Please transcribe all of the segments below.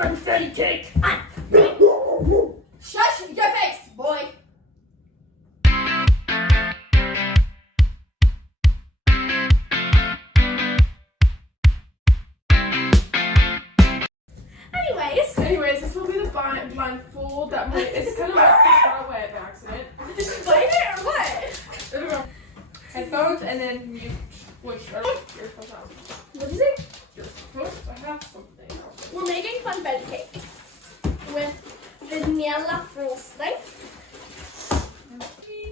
confetti cake. Shush your face, boy. Anyways, this will be the blindfold that it's kind of like I got away by accident. Did you blame it or what? There we go. Headphones and then mute. Which are earphones out. What is it? Earphones? I have something else. We're making confetti cake with vanilla frosting.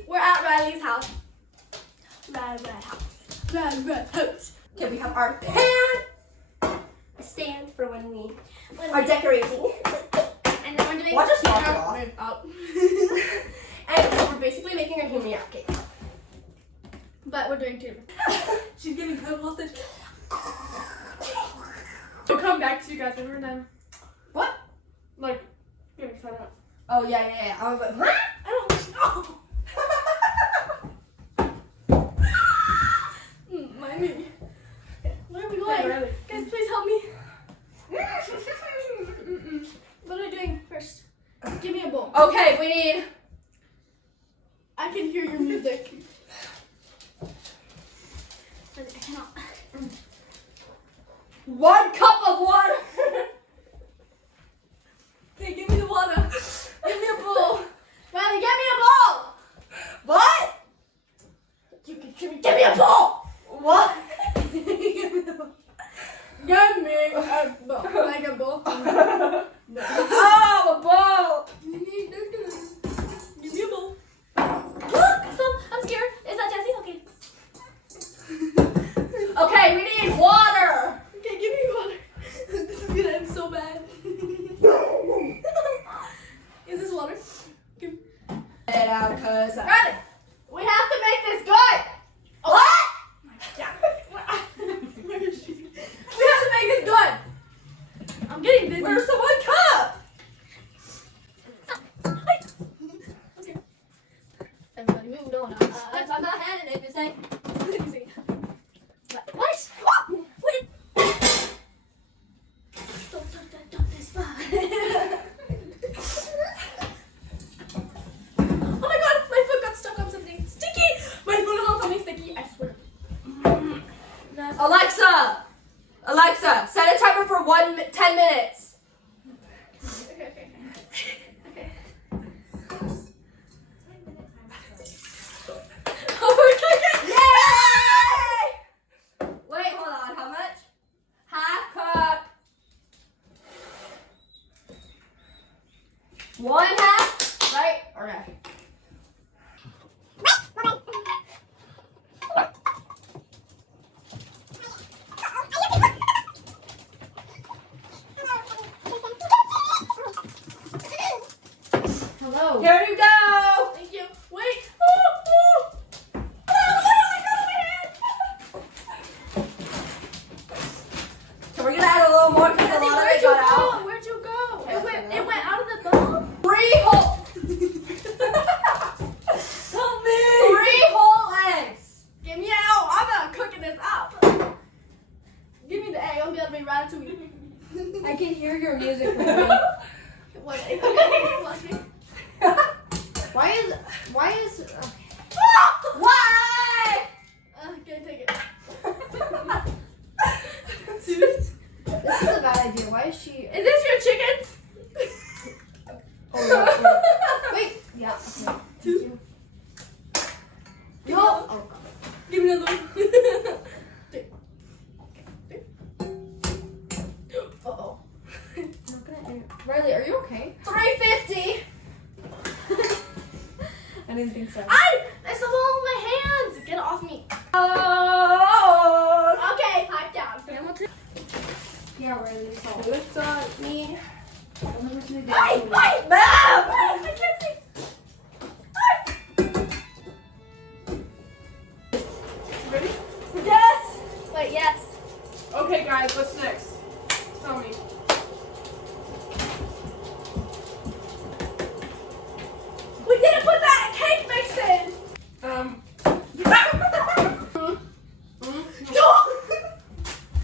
We're at Riley's house. Riley's house. Okay, we have our pan, a stand for when we are decorating, and then we're doing. Why just knock it off? And so we're basically making a humia cake, but we're doing two. She's getting held hostage. We'll come back to you guys when we're done. What? Like, getting set up. Oh yeah. I was like, what? I don't know. My knee. Where are we going? Riley. Guys, please help me. What are we doing first? Give me a bowl. Okay, we need. I can hear your music. I cannot. 1 cup of water. Okay, give me the water. Give me a bowl. Riley, get me a bowl. What? You can give me a bowl. What? Give me the bowl. Give me a bowl. Like a bowl. Oh, a bowl. Give me a bowl. Stop. I'm scared. Is that Jessie? Okay. Okay, we need water. Okay, give me water. This is gonna end so bad. Is this water? Get it out, cuz. Riley, we have to make this good. What? Yeah. Where is she? We have to make this good. I'm getting busy. Where's the 1 cup? Okay. Everybody move on. I'm not handing it this thing. What? Wait. Don't touch that spot. Oh my god, my foot got stuck on something sticky. My foot is on something sticky, I swear. Alexa, set a timer for 10 minutes. Okay. Oh, we're cooking. Yay! Wait, hold on. How much? Half cup. 1 half, right? Okay. Hello. Here you go. Thank you. Wait. So we're gonna add a little more because a lot of it got out. Where'd you go? Okay, It went out of the bowl? 3 whole. Help me. 3 whole eggs. Give me an egg. I'm not cooking this up. Give me the egg. I'm gonna be ratatouille. I can hear your music. One egg. Okay. Why is okay. Why? Can't take it. This is a bad idea. Why is she? Is this your chickens? Oh, yeah. Wait. Yeah. Okay. Two. No. Oh. Give me another one. Uh-oh. I'm not gonna. Riley, are you okay? 350. I didn't think so. It's all over my hands. Get it off me. Oh. Okay, pipe down. Yeah, Riley. So. Lift on me. Wait, move! I can't see. Ready? Yes. Wait, yes. Okay, guys, what's next? Tell me. We didn't put that cake mix in.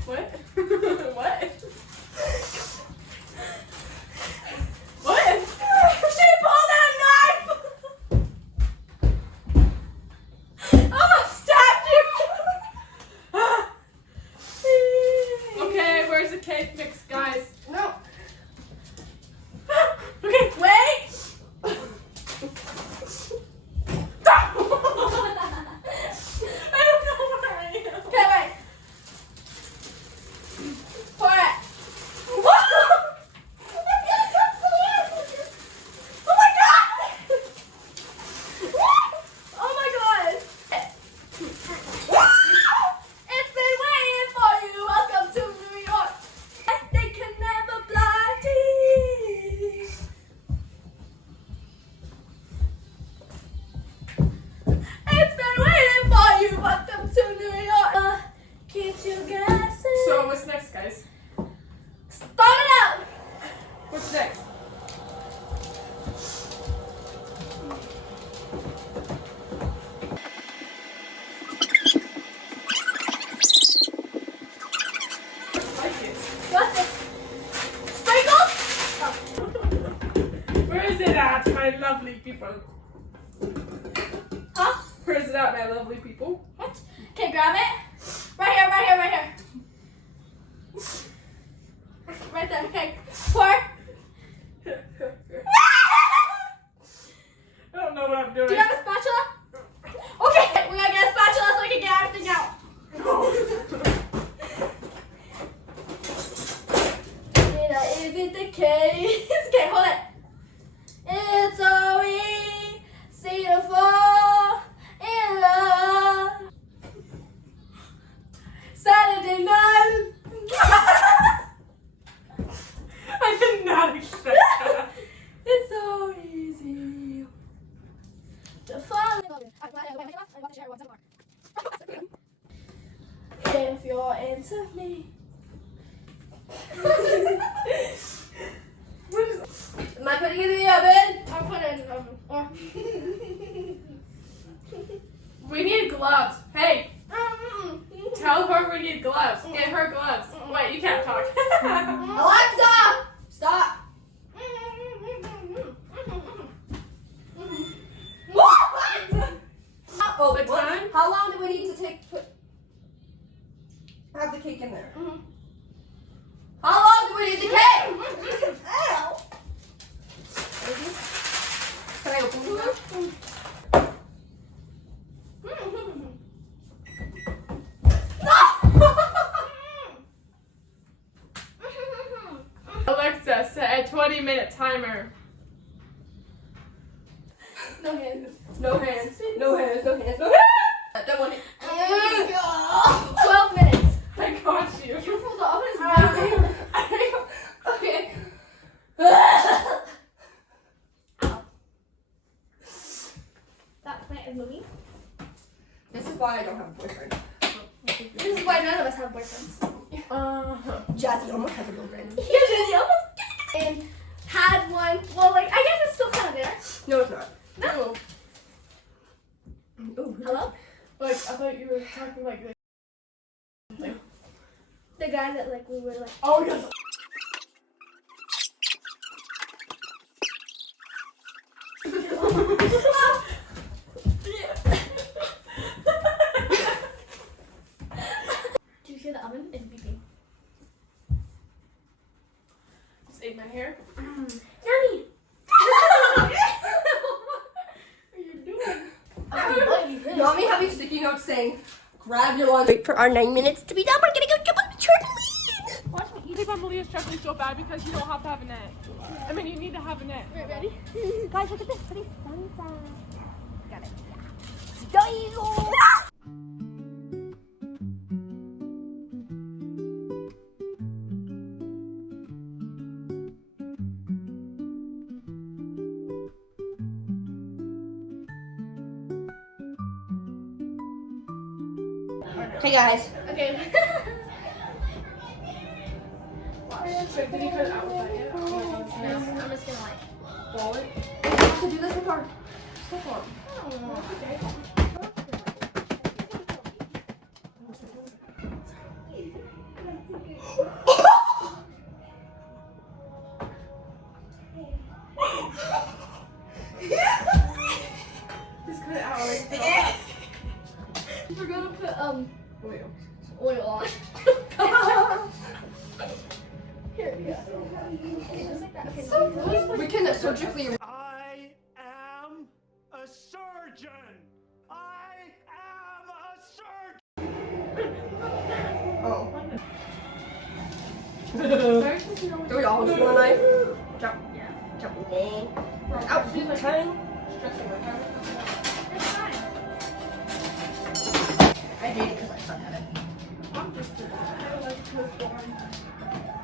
What? What? lovely people. Huh? Where's it at, my lovely people? What? Okay, grab it. Right here, right here, right here. Right there, okay. Pour. I don't know what I'm doing. Do you have a spatula? Okay, we gotta get a spatula so we can get everything out. That isn't the case. Okay, hold it. It's so easy to fall in love. Saturday night. I did not expect that. It's so easy to fall in love. If you're into me. What is Am I putting it in the oven? I'll put it in the oven. We need gloves. Hey, tell her we need gloves. Get her gloves. Wait, you can't talk. Alexa! Stop! Oh, The what? time? How long do we need to have the cake in there? How long do we need the cake? Ow! Can I open these now? Alexa, set a 20-minute timer. No hands. No hands. No hands. No hands. No hands. That one. 12 minutes. I got you. Careful, the oven is burning. Okay. That plant is moving. This is why I don't have a boyfriend. This is why none of us have boyfriends. Jazzy almost has a girlfriend. And had one. Well, like, I guess it's still kind of there. No, it's not. No. Ooh. Hello? Like, I thought you were talking like this. The guy that, like, we were like. Oh, yes. Do you hear the oven? It's beeping. Just ate my hair. Yummy! What are you doing? You want me having sticky notes saying, grab your lunch. Wait for our 9 minutes to be done. We're gonna go jump on the trampoline. Watch me I think Amelia's struggling so bad because you don't have to have a net. I mean, you need to have a net. Wait, ready? Guys, look at this pretty sunset. Got it. Go! Okay, guys. Okay. Wait, did you cut it out with that yet? I'm just gonna like. Roll it. We have to do this with our stuff on. Just cut it out. Like, We're gonna put oil. oil on. Here we go. Just like that. Okay, so We can surgically. I am a surgeon. I am a surgeon. Oh. Sorry, just, you know, Do we all just want a knife? yeah. Jump. Out. she's like Turn. stressing with her. It's fine. I hate it because I suck at it. I'm just I don't like to move forward.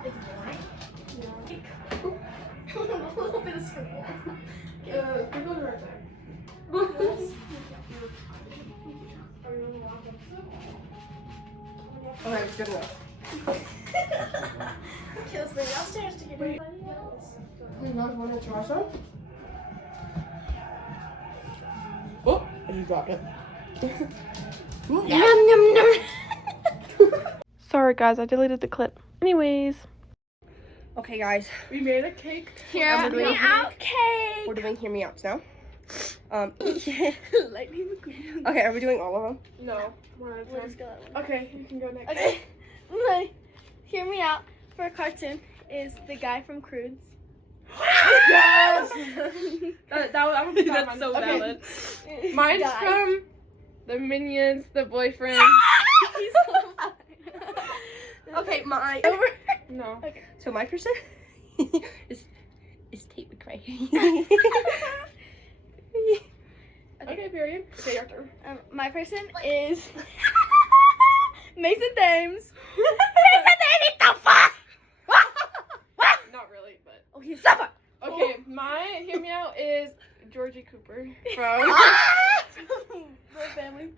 It's black. A little bit of scribble. It goes right there. Okay, it's good enough. Okay, let's bring it downstairs to get everybody else. You guys want to try some? Oh, you got it. Yum, yum, yum. Sorry guys, I deleted the clip. Anyways. Okay, guys, We made a cake. Hear we're doing me out, cake. we're doing hear me outs now. Lightning McQueen. Okay, are we doing all of them? No. One at a We'll just time. go that way. Okay, you can go next. Okay. My hear me out for a cartoon is the guy from Croods. Yes! that would be That's so valid. Mine's Guy. from the Minions, the boyfriend. He's so funny. Okay, my No. so my person is Tate McRae. Okay, period. Okay, your turn. My person is Mason Thames. Not really, but. Okay, suffer. Okay, my hear me out is Georgie Cooper from My family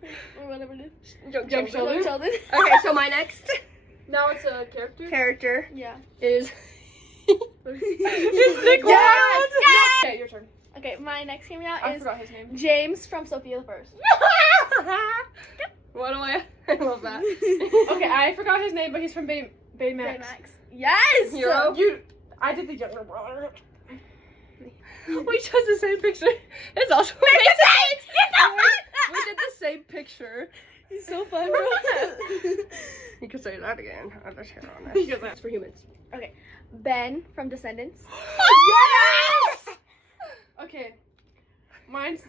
or whatever it is. Young Young Sheldon. Sheldon. Sheldon. Okay, so my next Now it's a character. character Yeah. is It's Nick Yes! Wilde. Okay, your turn. Okay, my next hear me out I is forgot his name. James from Sophia the First. What do I love that. Okay, I forgot his name, but he's from Baymax. Baymax. Yes. Hero. I did the younger brother. We chose the same picture. It's also we did the same picture. He's so fun, bro. You can say that again. I'll just hit on it. That's for humans. Ben from Descendants. Yes! Okay, mine's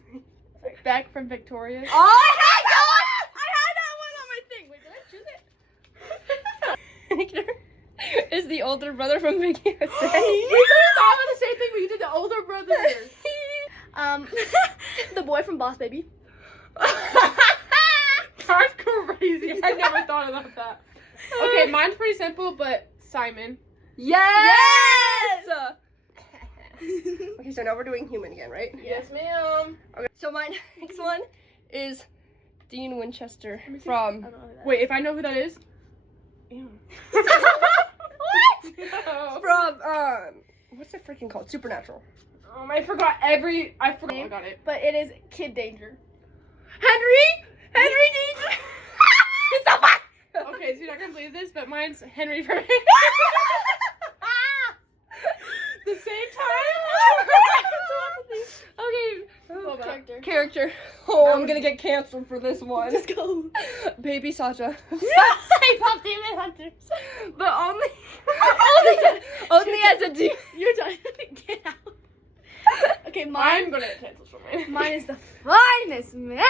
Beck from Victoria. Oh, I had that one on my thing. Wait, did I choose it? Is the older brother from Big USA. We thought of the same thing, but you did the older brother. The boy from Boss Baby. That's crazy. I never thought about that. Okay, mine's pretty simple, but Simon. Yes! Okay, so now we're doing human again, right? Yes, ma'am. Okay, so my next one is Dean Winchester me see. from. I don't know who that Wait, if I know who that is. Ew. What? No. From what's it freaking called? Supernatural. I forgot I forgot. I got it. But it is Kid Danger. Henry Dean. It's so fun. Okay, so you're not gonna believe this, but mine's Henry from the same time. Okay. Character. Oh, I'm gonna get canceled for this one. Just go. Baby Sasha. Say Pop Demon Hunters. But only as a demon. You're done. Get out. Okay, I'm mine. gonna get canceled for mine. Mine is the finest man.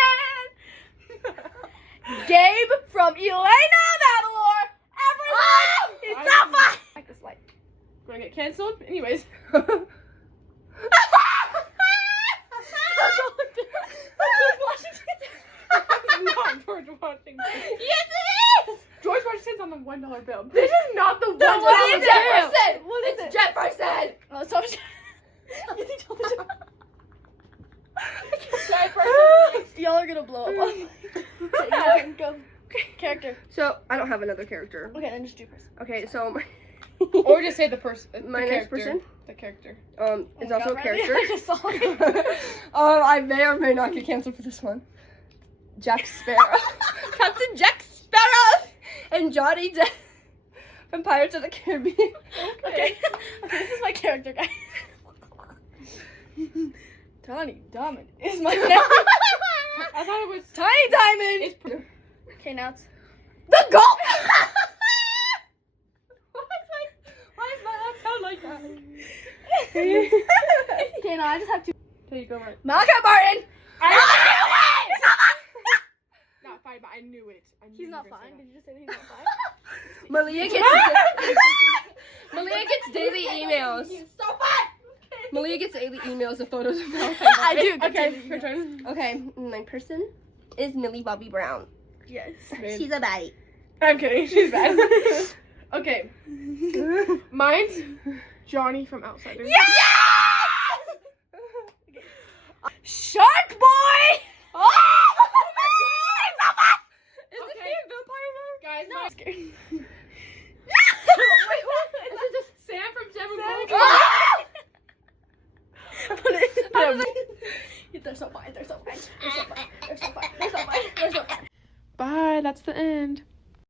Gabe from Elena Mavalor. Everyone, he's so fun. Like this light. Gonna get canceled. Anyways. Not George Washington. Yes, it is. George Washington's on the $1 bill. This is not the $1 What is bill. it? What is It's it? Jefferson. Oh, it's Thomas. You think Thomas? Y'all are gonna blow up. Okay, yeah, go. Character. So I don't have another character. Okay, then just do person. Okay, so Or just say the person. My the next character. person? The character. is Oh my also God, a Riley, character. I just saw it. I may or may not get canceled for this one. Jack Sparrow. Captain Jack Sparrow and Johnny Depp from Pirates of the Caribbean. Okay. Okay, this is my character, guys. Tiny Diamond is my name. I thought it was. Tiny Diamond. It's Okay, now it's The Gold. Why does my heart sound like that? Okay, now I just have to. There you go, right. Malachi Martin. Not fine, but I knew it. I knew He's you not were gonna say fine. that. Did you just say that he's not fine? Malia gets daily emails. He's so fun. Malia gets daily emails of photos of Malachi. I do. Okay, your turn. Okay, my person is Millie Bobby Brown. Yes. She's a baddie. I'm kidding. She's bad. Okay. Mine's Johnny from Outsiders. Shark Boy. Oh my God. Is Okay. he a vampire now? Guys, No. my- I'm scared. Wait, what? This is just Sam from Seven Gold. Put it. How does They're so fine. They're so fine. They're so fine. They're so fine. They're so fine. They're so fine. Bye. That's the end.